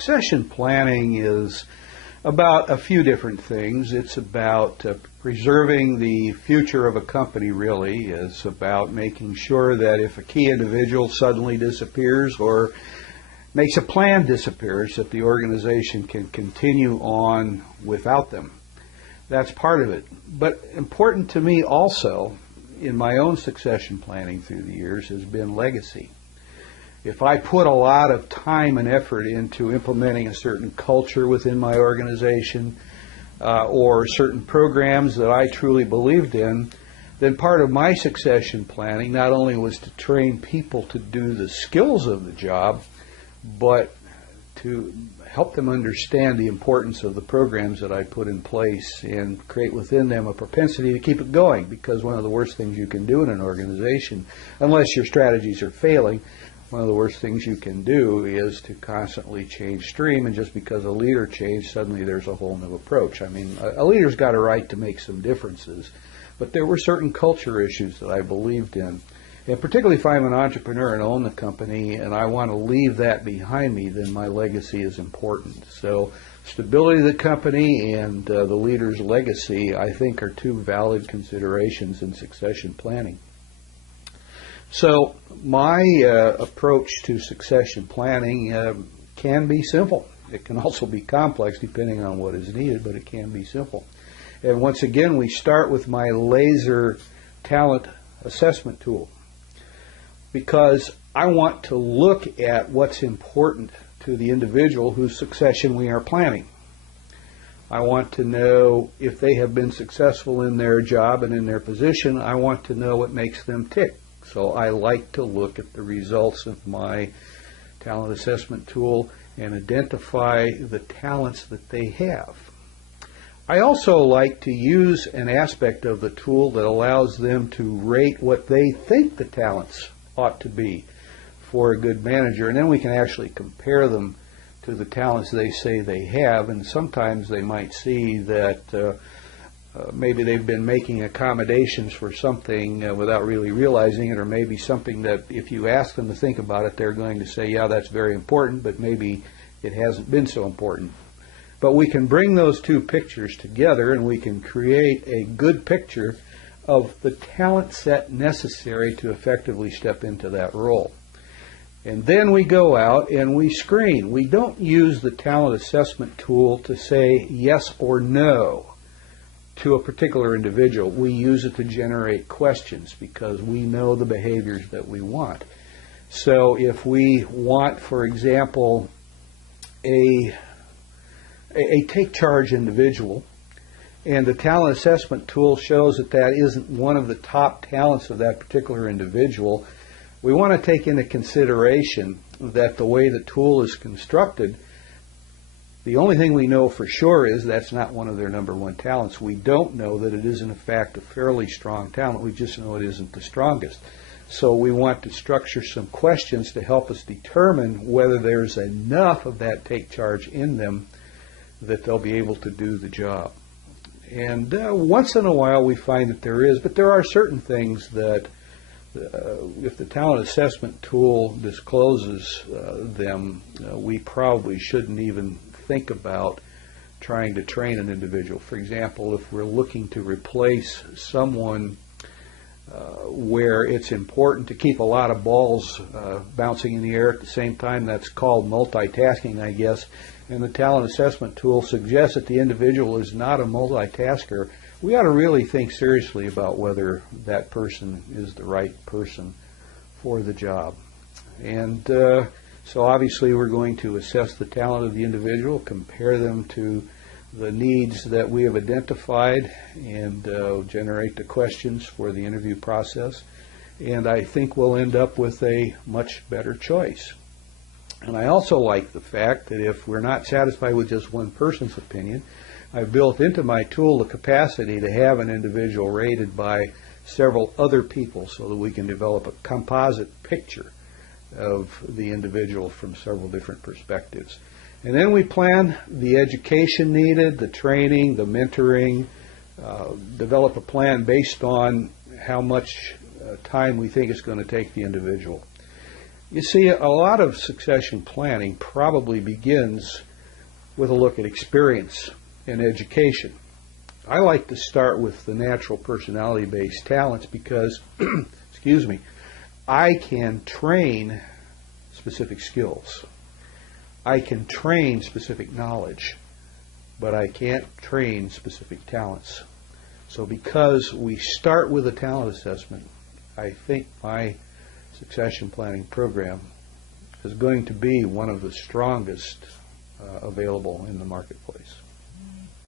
Succession planning is about a few different things. It's about preserving the future of a company, really. It's about making sure that if a key individual suddenly disappears or makes a plan disappears, that the organization can continue on without them. That's part of it. But important to me also, in my own succession planning through the years, has been legacy. If I put a lot of time and effort into implementing a certain culture within my organization or certain programs that I truly believed in, then part of my succession planning not only was to train people to do the skills of the job, but to help them understand the importance of the programs that I put in place and create within them a propensity to keep it going. Because one of the worst things you can do in an organization, unless your strategies are failing, one of the worst things you can do is to constantly change stream, and just because a leader changed, suddenly there's a whole new approach. I mean, a leader's got a right to make some differences, but there were certain culture issues that I believed in. And particularly if I'm an entrepreneur and own the company and I want to leave that behind me, then my legacy is important. So stability of the company and the leader's legacy, I think, are two valid considerations in succession planning. So my approach to succession planning can be simple. It can also be complex depending on what is needed, but it can be simple. And once again, we start with my laser talent assessment tool, because I want to look at what's important to the individual whose succession we are planning. I want to know if they have been successful in their job and in their position. I want to know what makes them tick. So I like to look at the results of my talent assessment tool and identify the talents that they have. I also like to use an aspect of the tool that allows them to rate what they think the talents ought to be for a good manager, and then we can actually compare them to the talents they say they have, and sometimes they might see that maybe they've been making accommodations for something without really realizing it, or maybe something that if you ask them to think about it, they're going to say, yeah, that's very important, but maybe it hasn't been so important. But we can bring those two pictures together and we can create a good picture of the talent set necessary to effectively step into that role. And then we go out and we screen. We don't use the talent assessment tool to say yes or no to a particular individual. We use it to generate questions because we know the behaviors that we want. So if we want, for example, a take charge individual, and the talent assessment tool shows that that isn't one of the top talents of that particular individual, we want to take into consideration that the way the tool is constructed, the only thing we know for sure is that's not one of their number one talents. We don't know that it isn't in fact a fairly strong talent. We just know it isn't the strongest. So we want to structure some questions to help us determine whether there's enough of that take charge in them that they'll be able to do the job. And once in a while we find that there is, but there are certain things that if the talent assessment tool discloses them, we probably shouldn't even think about trying to train an individual. For example, if we're looking to replace someone where it's important to keep a lot of balls bouncing in the air at the same time, that's called multitasking, I guess, and the talent assessment tool suggests that the individual is not a multitasker, we ought to really think seriously about whether that person is the right person for the job. And so obviously we're going to assess the talent of the individual, compare them to the needs that we have identified, and generate the questions for the interview process. And I think we'll end up with a much better choice. And I also like the fact that if we're not satisfied with just one person's opinion, I've built into my tool the capacity to have an individual rated by several other people so that we can develop a composite picture of the individual from several different perspectives. And then we plan the education needed, the training, the mentoring, develop a plan based on how much time we think it's going to take the individual. You see, a lot of succession planning probably begins with a look at experience and education. I like to start with the natural personality-based talents because, excuse me, I can train specific skills. I can train specific knowledge, but I can't train specific talents. So because we start with a talent assessment, I think my succession planning program is going to be one of the strongest available in the marketplace.